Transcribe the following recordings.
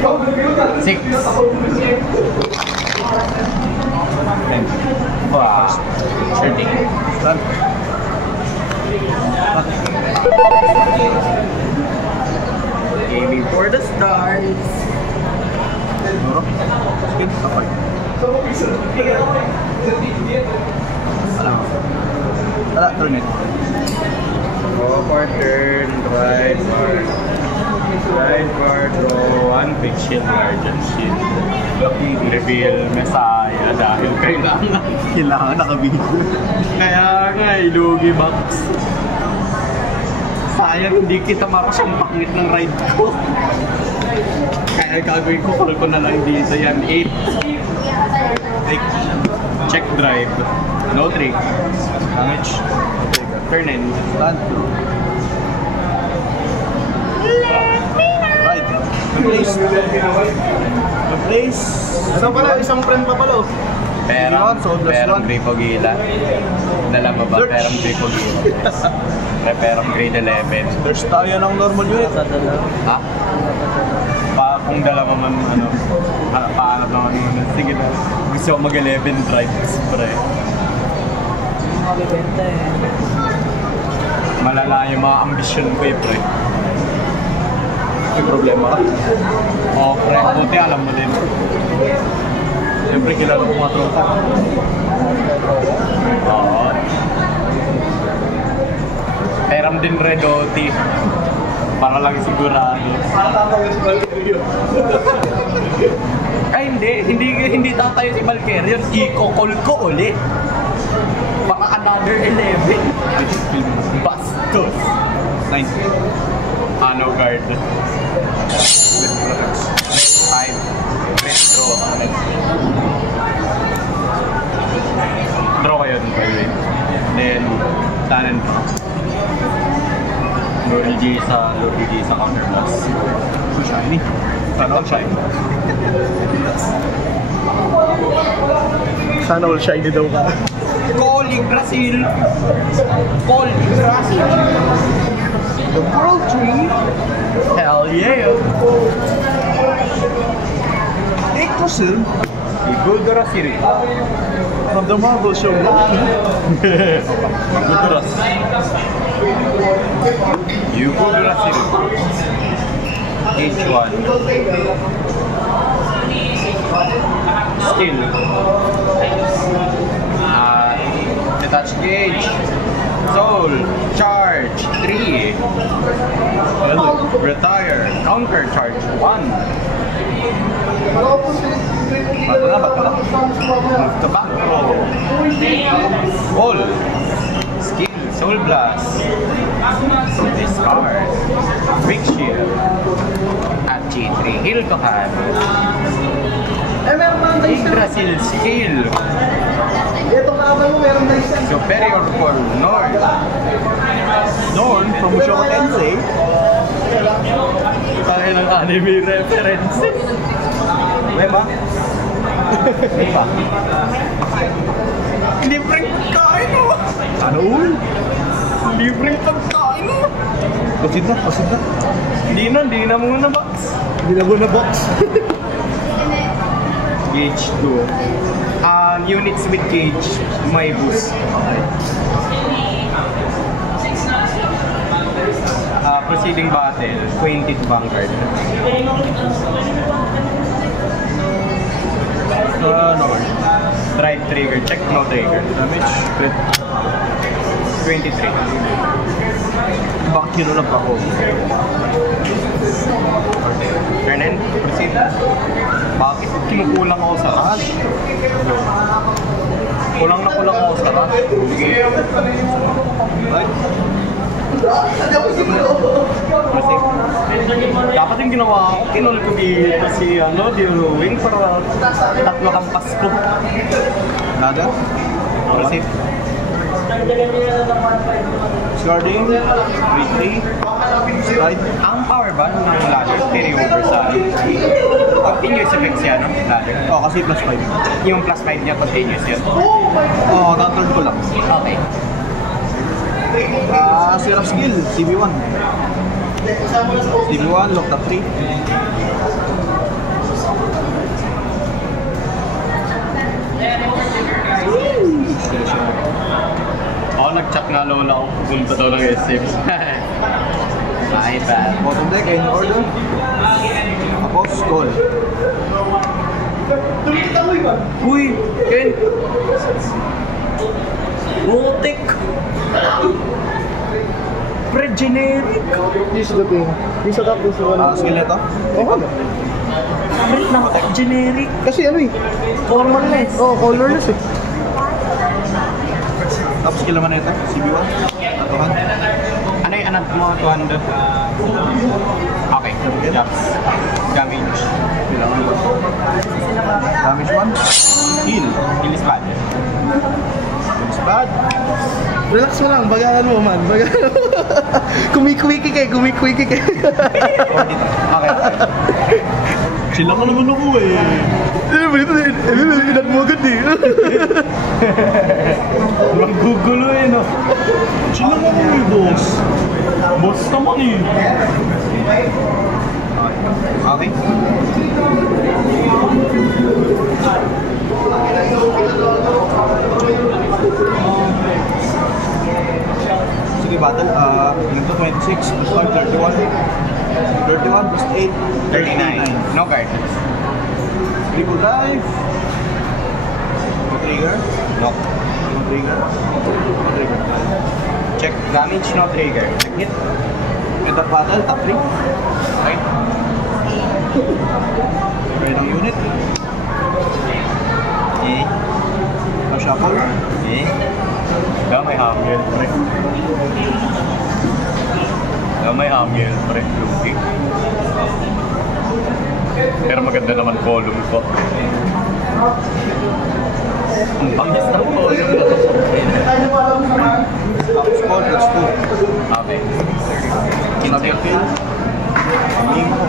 6. Wow. Sure thing. Aiming for the stars. Turn it. Go for turn, right bar. Right bar, draw 1 big shield, guardian shield. Reveal Messiah dahil kailangan nakabigil. Kaya nga, ilugi box. Sayang hindi kita makasang pangit ng ride ko. Kaya gagawin ko, call ko na lang dito yan. 8. Check drive. No trick. Damage. Turn in. Stand. Right. Replace. Replace. Ano pala? Isang friend pa pala. Perang Gripo Gila. Dala ba ba? Perang Gripo Gila. Perang grade 11. There's tayo ng normal unit. Ha? Kung dala mo man, paano naman yun. Sige na. Gusto ko mag-11 drives, pre. Mabibenta eh. Malala yung mga ambisyon ko eh, pre. May problema ka? Oo, pre. Buti alam mo din. Siyempre, kilala ko mga tropa. Oo. Peram din Redoti. Para lang sigurado. Ay, hindi tatayo si Valkyrion. I-call ko ulit. Baka another 11. Bastos. 9. Ano guard? 5. Let's draw. Draw kayo dun, by the way. Then, tanan draw. Lord G sa counter boss. So shiny. Sana all shiny. Sana all shiny daw ka. Calling Brazil! Calling Brazil! The World Tree! Hell yeah! Ectosil Good Brazil! from the Marvel show. Good Brazil! You go Brazil! H1 Still Detach Gauge Soul Charge 3 Retire Counter Charge 1 Bato na Move to back row All Skill Soul Blast Discard Big Shield at G3 Heal to hand Yggdrasil Skill Superior for Norn Norn from Mushoku Tensei. Tayo ng anime references. Diba? Diba? Libreng pagkain mo! Ano uy? Libreng pagkain mo! Pasid na. Hindi na muna box. Hindi na muna box. Gauge 2. Units with gauge, may boost. Okay. Proceeding battle, 20 to Vanguard. Normal. Drive trigger, check no trigger. Damage, 23. Bakit kinulang pa ako? Turn in, proceed. Bakit kinukulang ako sa cash? Kulang ako sa cash. Right? Proceed. Dapat yung ginawa ko, kinul ko dito si Diluwing para tatlo kang Pasko. Nada? Proceed. Discarding. 3-3. Slide. Ang power ban ng ladder carry over sa continuous effects yan, no? Ladder. Oh, kasi plus 5. Yung plus 5 niya continuous yun. Oh, na-turn ko lang. Okay. Seraph skill, CB1. CB1, lock up 3. nalola ko pupunta daw ng SM. My bad. Bottom deck, any order? Tapos, skull. Uy, Ken! Rotek! Pre-generic! This is the thing. This is the one. Skeleto? Oo. Pre ng generic! Kasi ano eh. Colorless! Oh, colorless eh. Tapos skill naman ito, CB1. Tatuhan. Ano yung anak mo? 200? Okay, Japs. Damage. Damage 1. Heal. Heal is bad. Heal is bad. Relax mo lang, bagalan mo man. Bagalan mo. Kumikwiki kayo, kumikwiki kayo. Okay. Chill lang naman ako eh. Inat mo agad eh. Maggugulo eh, no? Chill lang ako eh, boss. Boss naman eh. Okay. Sige, battle. Yung to 26 plus 5, 31. 31 plus 8, 39. No card. Triple dive. No trigger. No. No trigger. No trigger. Check damage, no trigger. Check hit. Enter battle, top 3. Okay. Kaya ng unit. Eh. No shuffle. Eh. May hangil, pre. May hangil, pre. Looking. Pero maganda naman column ko. Ang bangis ng column ko. Tapos call plus 2. Okay. Double kill. Ming ko.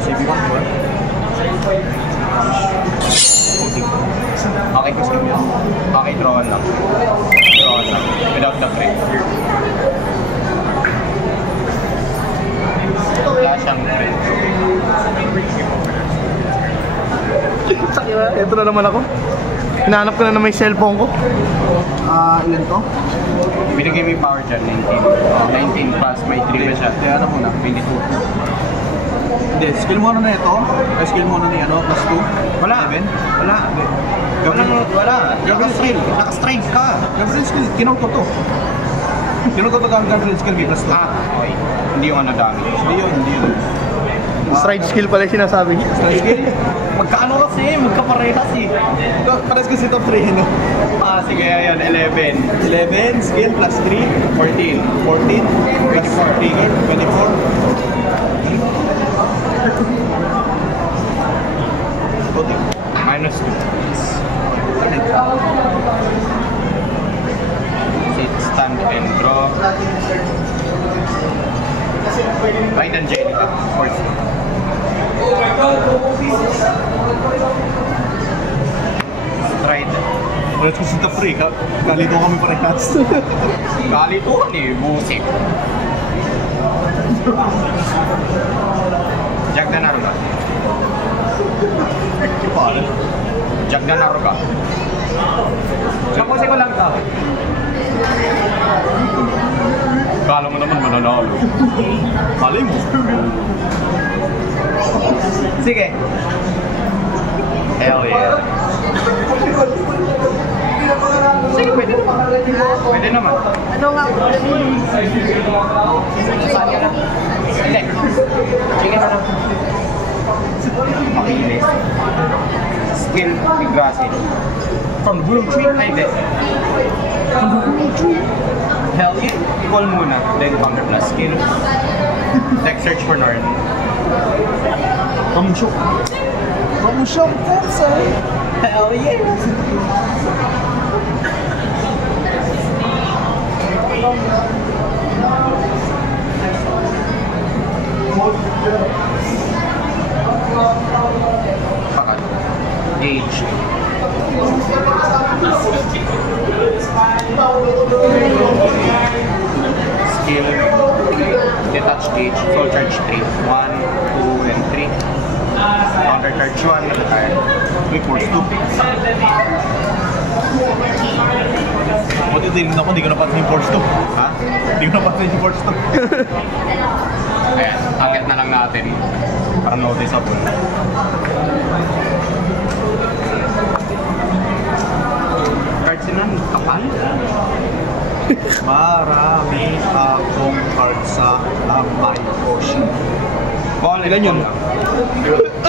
CB1 ko. Okay, gusto mo yun. Okay, draw on lang. Draw on lang. Without the crit. Wala siyang crit. Ito na naman ako. Hinahanap ko na may cellphone ko. Ilan to? Binigay mo yung power dyan, 19. 19 plus, may 3 ba siya? Kaya ano muna? 22. Hindi, skill mo na ito. Skill mo na ni ano, plus 2. Wala. 7. Wala. Wala. Gabriel skill. Naka-strike ka. Gabriel skill, kinaw ko to. Kinaw ko to Gabriel skill, may plus 2. Okay. Hindi yung ano damage. Hindi yun, hindi yun. Stride skill pala yung sinasabi niya. Strike skill? Magkaano kasi? Magkaparehas eh. Pares kasi top 3, no? Sige, ayan. 11. 11, skill plus 3. 14. 14, plus 4 trigger, 24. Okay. Minus 2. Sit, stand, and draw. Right Angelica. Force. Stride. Pares kasi top 3, kalito kami parehas. Kalituan eh. Musik. Jag na Naruga. Pare. Jag na Naruga. Kapusin ko lang to. Kala mo naman mananalo. Mali mo. Sige. Hell yeah. Sige, pwede naman. Pwede naman. Ano nga po? Saan ka lang? Hindi. Sige na lang. Makilis. Skill, Yggdrasil. From the Bloom Tree? Ay, hindi. From the Bloom Tree? Hell yeah. Call muna. Then counter plus skill. Deck search for Norn. Kamusyok. Kamusyok, Tensei! Hell yeah. Pakat. Gauge. Skill. Detach gauge. Soul charge 3. 1, 2, and 3. Counter charge 1 at a time. May force 2. Buti din ako, hindi ko napansin yung force to. Ha? Hindi ko napansin yung force to. Ayan, target na lang natin. Para noticeable. Cards yun nun, kapal? Marami akong cards sa my ocean. Call and Ilan yun? call lang.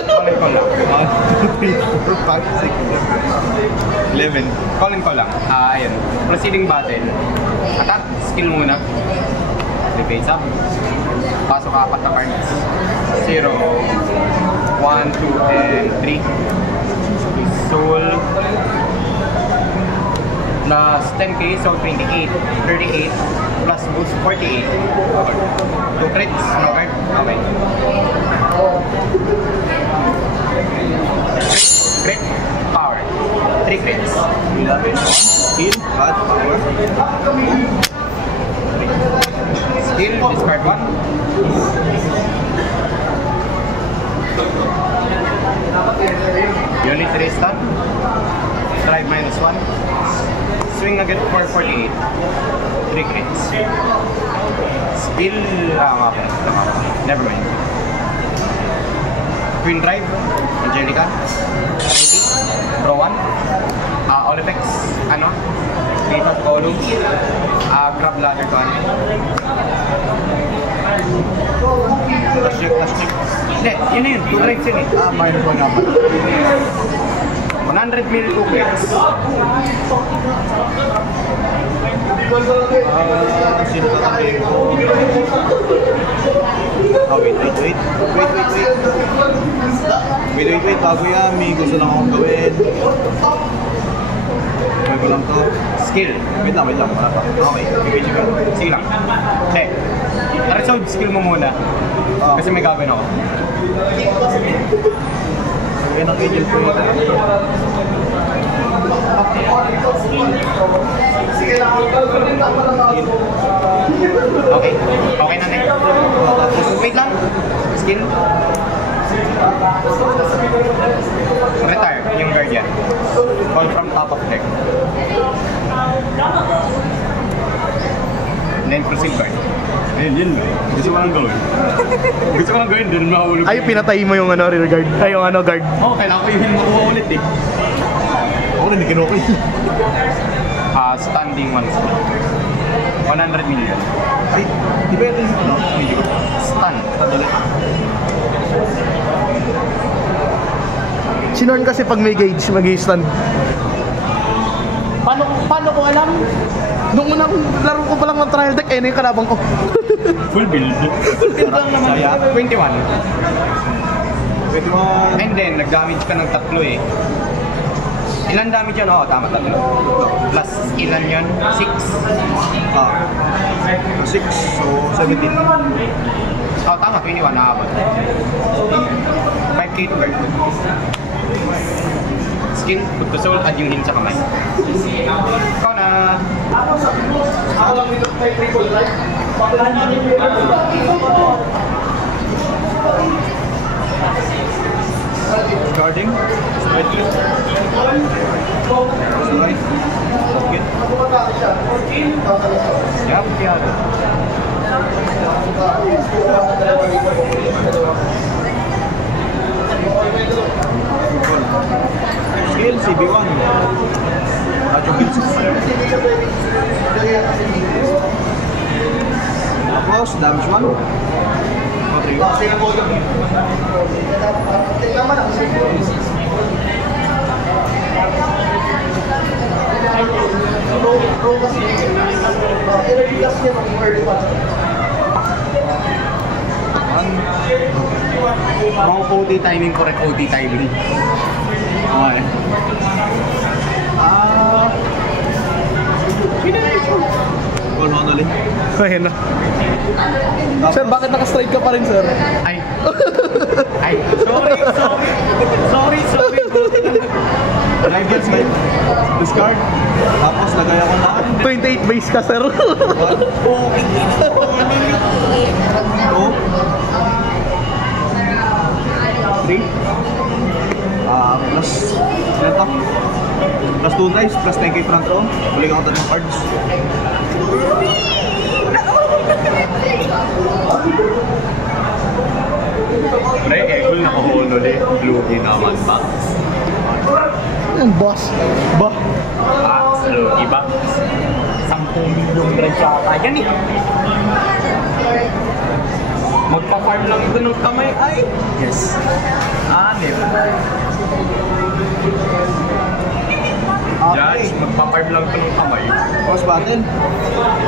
Call and call lang. 1, 2, 3, 4, 5, 6, 11. Call and call lang. Ayun. Proceeding battle. Attack, skill muna. Repaid up. Pasok apat na cards. 0, 1, 2, and 3. Soul. Plus 10k, so 28. 38. Plus boost 48. 2 crits, no card. Okay. Crit, power. 3 crits. 11. Heal, bad, power. Skill, discard 1. Unit 3 stun. Drive -1. Swing again for 48. 3 crits. Skill, never mind. Queen Drive, Angelica, 90, Pro 1, all effects, Fatal Column, Grab Ladder 1. Last check. Hindi, yun na yun, 2 drives yun eh. Minus 1 naman. 100 mil 2 crits. Sino tatanggalin ko? Wait. Bago yan, may gusto lang akong gawin. Gawin ko lang to. Skill. Wait lang. Wala pa. Okay, bibigyan ko. Sige lang. Hindi. Resolve skill mo muna. Kasi may gagawin ako. Yan ang angel ko yun. Okay. Okay na rin. Wait lang. Skill. Retire yung guardian. Call from top of deck. Then proceed guard. Yun. Gusto ko lang gawin. Gusto ko lang gawin, din mahulog. Ay, pinatay mo yung rear guard. Ay, yung guard. Oo, kailangan ko yung makuha ulit eh. Ako rin, hindi kinukay. Standing 1 stun. 100 million. Ay, di ba ito yung video? Stun. Ulit. Si Norn kasi pag may gauge, mag-i-stand. Paano ko alam? Nung unang laro ko pa lang ng trial deck, na yung kalabang ko. Full build. Full build lang naman. 21. 21. And then, nag-damage ka ng 3 eh. Ilan damage yun? Oo, tama, 3. Plus, ilan yun? 6. 6, so 17. Oo, tama, 21, nakabot. 5k to guard. Skill, put to soul, add yung heal sa kamay. Ikaw na. Guarding. Strike. Pocket. Yup, yeah. Skill, CB1. At yung kills. Tapos, damage 1. Mga OT timing, correct OT timing. Okay. Goal mo ulit. Ayun na. Sir, bakit naka-strike ka pa rin, sir? Ay. Sorry. Live gets live. Discard. Tapos lagay ako na 28 base ka, sir. 2. Plus 2 2 drives plus 10k front row. Buli ka ng cards. Pre, Egol nakahulo ulit. Blue naman ba? Yan, boss. Ba? Hello, iba? 10 milyong drive yata yan eh. Magpa-farm lang ito ng kamay ay. Yes. Anip. Judge, magpa-farm lang ito ng kamay. Boss battle.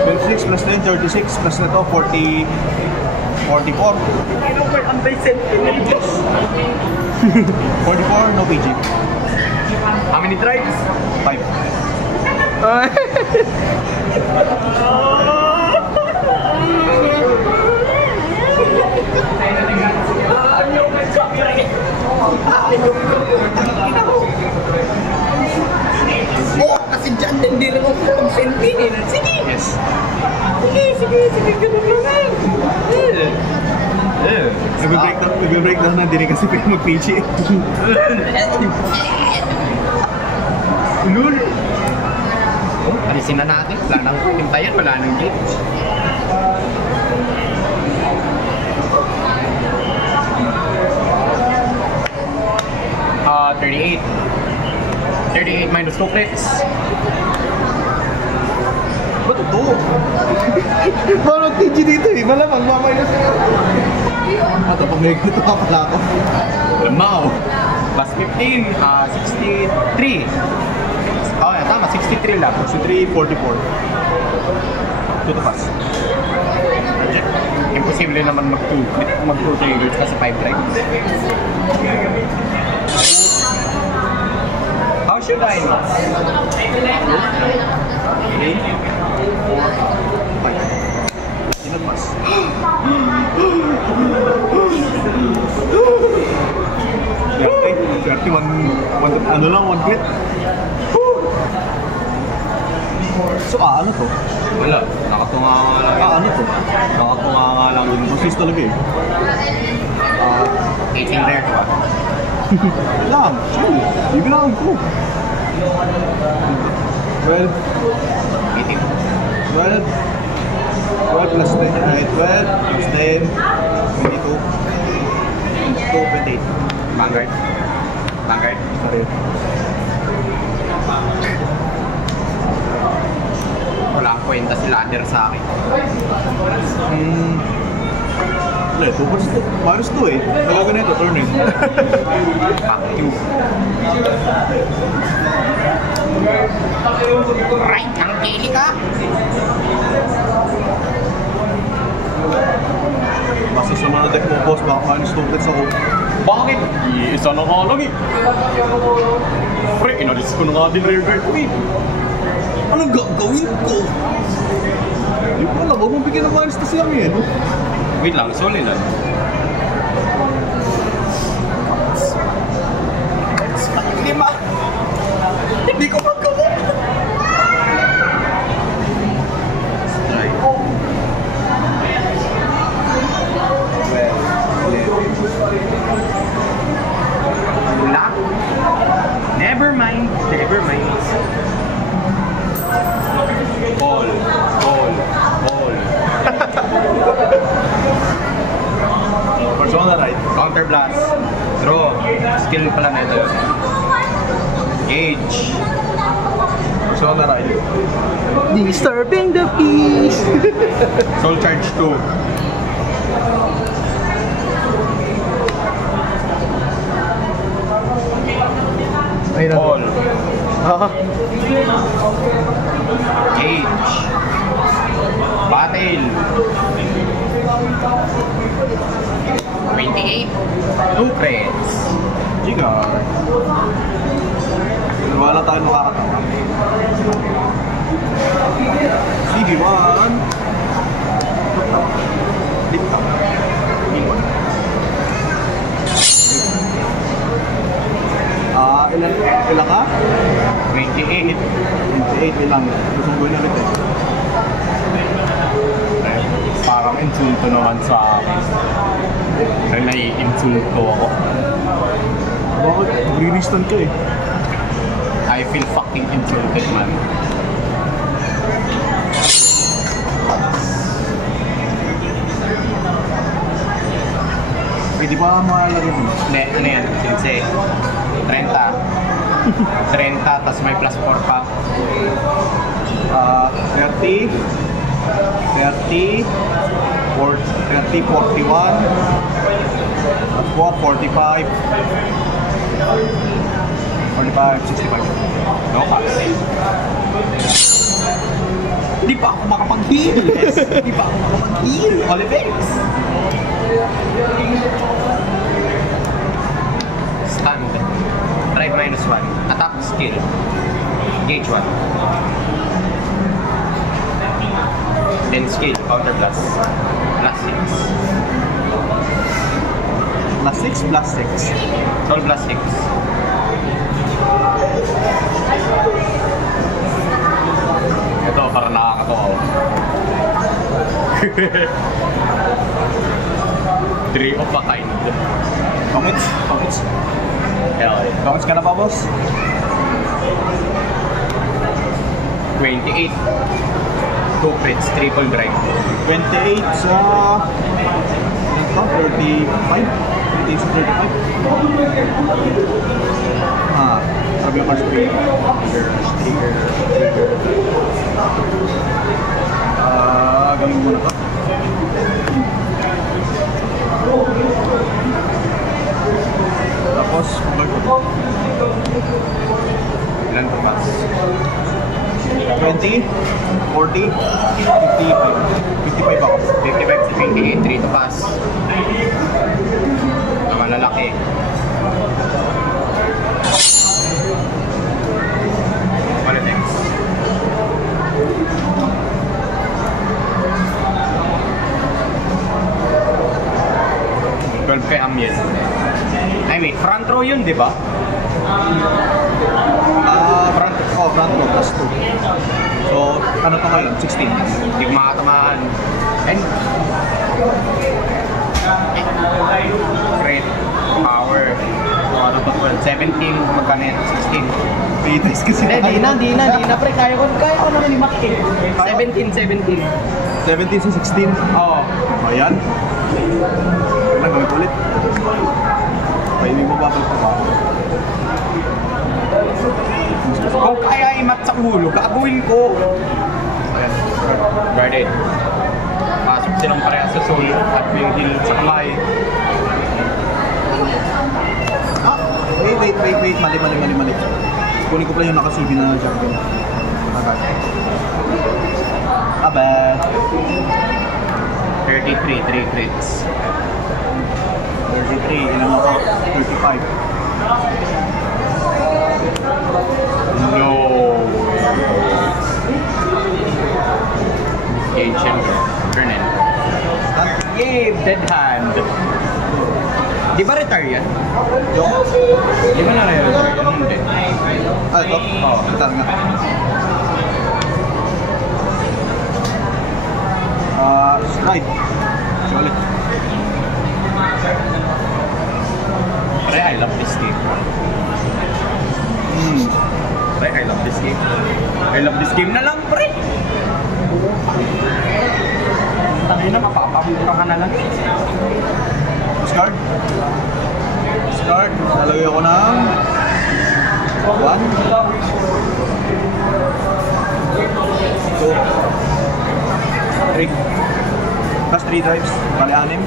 26 plus 10, 36 plus na to, 40... 44. Ano ba ang anti-sentinels? 44, no PG. How many drives? 5. Oh, kasi dyan din rin ako pang sentinel. Sige! Yes. Sige, ganun lang. Nagbe-breakdown na din kasi pwede mag-PG. Lul! Oh, alisin na natin. Wala nang hintayan, wala nang gate. Ah, 38. 38 minus 2 crits. Ba't ito? Parang TG dito eh. Malamang mamayos. Ito, pag may gusto ka pala ako. Lamaw. Plus 15, 63. Oh, yeah, tama, 63 lang. 63, 44. Ito pass. Imposible naman mag-2 triggers kasi 5 drives. How should I? Okay. 4, 5. Sinagpas. Swerte, ano lang, 1 crit. So, ano to? Wala, nakatunga nga lang. Ano to? Nakatunga nga lang yun. Consist talaga eh. 18 rare pa. Lang, chill. Bibilangan ko. 12. 18. 12 plus 10. 12 plus 10. 22. 28. Vanguard. Sorry. Wala akong kwenta si ladder sa akin. Wala, 2 plus 2. Minus 2 eh. Talaga na ito, turn eh. Fuck you. Right, Angelica. Basta sa mga deck mo, boss, baka minus 2 plus ako. Bakit? Isa na nga lang eh. Pre, inalis ko na nga din rare guard ko eh. Anong gagawin ko? Hindi ko alam, huwag mong bigyan ng minus to siya yan. Wait lang, sorry lang. Lima! Hindi ko magawa! Wala. Never mind. Ball. Persona right. Counter blast. Draw. Skill pala na ito. Gauge. Persona right. Disturbing the peace. Soul charge 2. Ayun na. Ball. Gauge. Battle. 28. 2 crits. Jigar. Wala tayo makakatawa. Sige, 1. Lift up. Ilan ka? 28. 28 ilang. Gusto mo gawin ulit eh. Parang insulto naman sa akin. Kaya nai-insulto ako. Bakit? Re-restant ka eh. I feel fucking insulted, man. Pwede ba makalaro mo? Hindi, ano yan? Sinse. 30. 30, tas may plus 4 pa. 30, 30, 30, 41, that's what, 45, 45, 65. No pass. Hindi pa ako makapag-heal. Hindi pa ako makapag-heal. Olivex. Stand. Drive -1. Attack skill. Gauge 1. Then skill. Counter plus. Plus 6. Plus 6, plus 6. Roll plus 6. Ito, parang nakakatawa. 3 of a kind. Pangits? Pangits? Hell yeah. Pangits ka na pa, boss? 28. 2 crits, triple drive. 28 sa... 35? 28 sa 35? Sabi yung first trigger. Gawin mo na ito. Tapos, Ilan pa pass? 20, 40, 55. 55 ako. 55 to 28, 3 to pass. Ang malalaki. Politics. Kay Amiel. I mean, front row yun, di ba? Front row, plus 2. So, ano to ngayon? 16. Hindi ko makatamaan. And... Great power. Ano ba? 17, magkano yan? 16. Paytest kasi. Di na, pre. Kaya ko naman ni Mac eh. 17. 17 sa 16. Oo. Ayan. Kailan gawin ulit. Kaya hindi mo babalik pa ba? Kung kaya imat sa ulo, gagawin ko. Ayan. Guarded. Pasok silang parehas sa soul at yung heal sa kamay. Wait. Mali. Kunin ko pala yung naka-CV na champion. Aba. 33, 3 crits. 33, ilan ako? 35. No way. Ancient. Turn in. Yay! Dead hand. Di ba retire yan? Yung? Di ba na-retire yan? Hindi. Ito? Oo, retire nga. Stride. Solid. Pre, I love this game. Pre, I love this game. I love this game na lang, pre! Tangin na, mapapamura ka na lang. Discard. Nalagay ako ng 1, 2, 3. Plus 3 drives. Bali 6.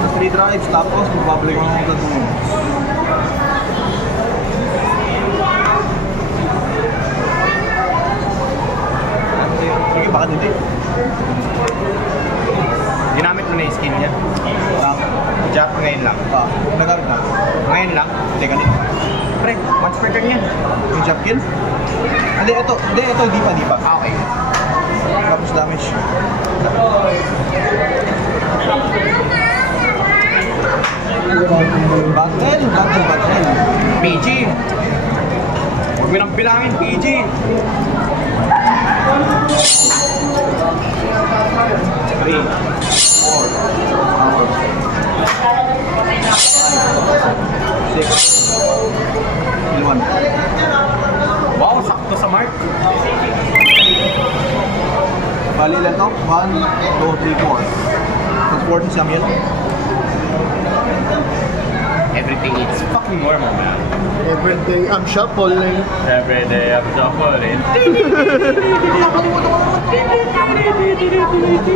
Plus 3 drives. Tapos magbabalik ko ng tatong. Sige, baka hindi. Ginamit mo na yung skin niya. Jack ngayon lang. Nagamit na. Ngayon lang? Hindi, ganito. Pre, once per turn yan. Yung jump kill? Hindi, ito, di pa. Okay. Tapos damage. Battle. PG. Huwag mo nang bilangin, PG. 3, 4, 6, 1. 3 to 1. Transport si Samuel. Everything is fucking normal, man. Everything, I'm shuffling. Every day I'm shuffling.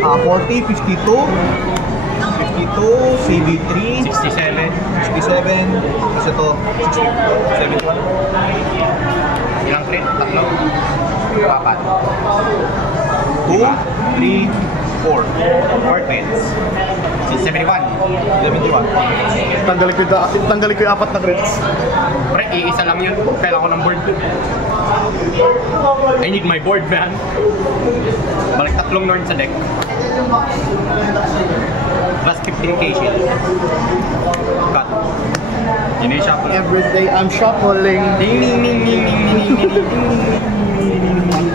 40, 52, 52, CB3, 67. 67, kasi ito, 71. Ilang crit? Tatlo? Apat. 2, 3, 4. 4 crits. 71. 71. Tanggalin ko yung apat na crits. Pre, iisa lang yun. Kailangan ko ng board. I need my board, man. Balik tatlong Norn sa deck. Plus 15k shield. Cut. Yun yung shuffle. Every day I'm shuffling. Ding ding ding ding ding ding ding ding ding.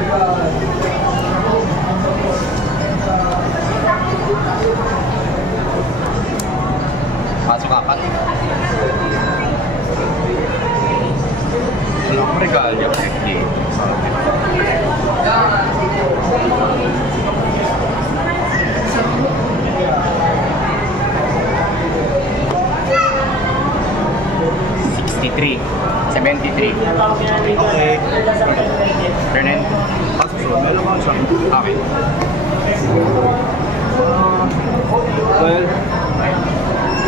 Pasok apat. Ano akong regalo yung FD? 73. 73. Okay. Fernan. Meron ka sa Okay. 12.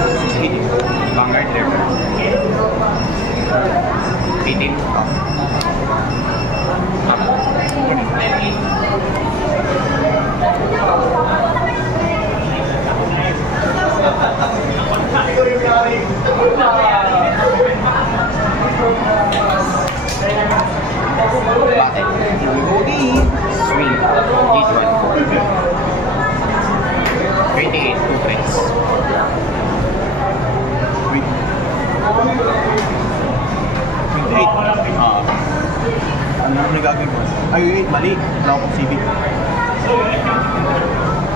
16. Vanguard level. 18. Battle. Swing. Each one. 28. 2 crits. Wait. 28. Ano yung nagagawin ko? Ay, wait, mali. Wala akong CB. Wala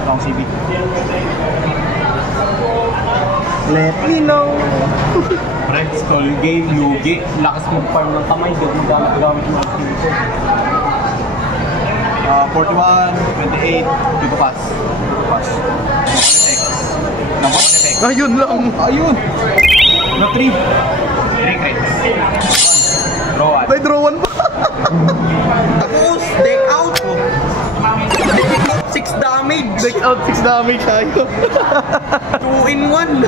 akong CB. Let me know. Red Skull Game, Lugi. Lakas mong farm ng kamay. Gamit mo yung activity. 41, 28, dito pass. Pass. Naman effect. Ayun lang. Ayun! Na 3. 3 crits. Draw 1. May draw one pa. Tapos, deck out! 6 damage! Deck out 6 damage tayo. 2 in 1!